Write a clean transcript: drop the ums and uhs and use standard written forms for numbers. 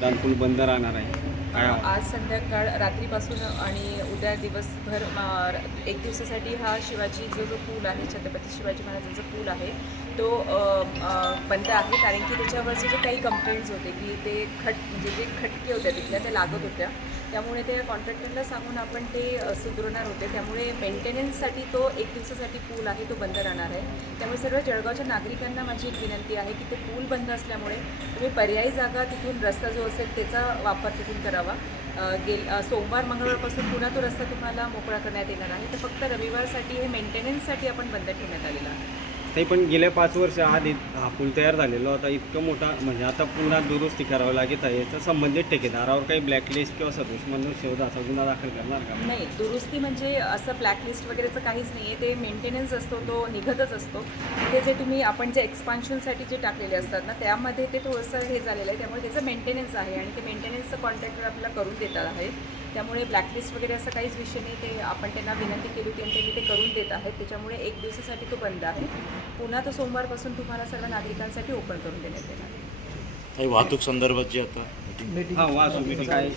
पूल बंद राहणार आहे. काय आज संध्याकाळ रात्रीपासून आणि उद्या दिवसभर एक दिवसासाठी हा शिवाजी जो पूल आहे, छत्रपती शिवाजी महाराजांचा पूल आहे तो बंद आहे. कारण की त्याच्यावरचे जे काही कंप्लेंट्स होते की ते म्हणजे जे खटके होत्या तिथल्या त्या लागत होत्या, त्यामुळे ते कॉन्ट्रॅक्टरला सांगून आपण ते सुधारणार होते. त्यामुळे मेंटेनन्ससाठी तो एक दिवसासाठी पूल आहे तो बंद राहणार आहे. त्यामुळे सर्व जळगावच्या नागरिकांना माझी एक विनंती आहे की ते पूल बंद असल्यामुळे तुम्ही पर्यायी जागा तिथून रस्ता जो असेल त्याचा वापर तिथून करावा. सोमवार मंगळवारपासून पुन्हा तो रस्ता तुम्हाला मोकळा करण्यात येणार आहे. तर फक्त रविवारसाठी हे मेंटेनन्ससाठी आपण बंद ठेवण्यात आलेला आहे. ते पण गेल्या 5 वर्ष आधी हा पूल तयार झालेला होता. इतकं मोठा म्हणजे आता पुन्हा दुरुस्ती करावं लागत आहे. याचा संबंधित ठेकेदारावर काही ब्लॅकलिस्ट किंवा सदोष मनुष्यवध असा गुन्हा दाखल करणार का? नाही, दुरुस्ती म्हणजे असं ब्लॅकलिस्ट वगैरेचं काहीच नाही आहे. ते मेंटेनन्स असतो तो निघतच असतो. तिथे जे तुम्ही आपण जे एक्सपान्शनसाठी जे टाकलेले असतात ना त्यामध्ये ते थोडंसं हे झालेलं आहे. त्यामुळे त्याचं मेंटेनन्स आहे आणि ते मेंटेनन्सचं कॉन्ट्रॅक्टर आपल्याला करून देतात आहे. त्यामुळे ब्लॅकलिस्ट वगैरे असं काहीच विषय नाही. ते आपण त्यांना विनंती केली होती आणि त्यांनी ते करून देत आहेत. त्याच्यामुळे एक दिवसासाठी तो बंद आहे. पुन्हा तो सोमवारपासून तुम्हाला सर्व नागरिकांसाठी ओपन करून देण्यात येणार आहे. वाहतूक संदर्भात जी आता वाहतूक काय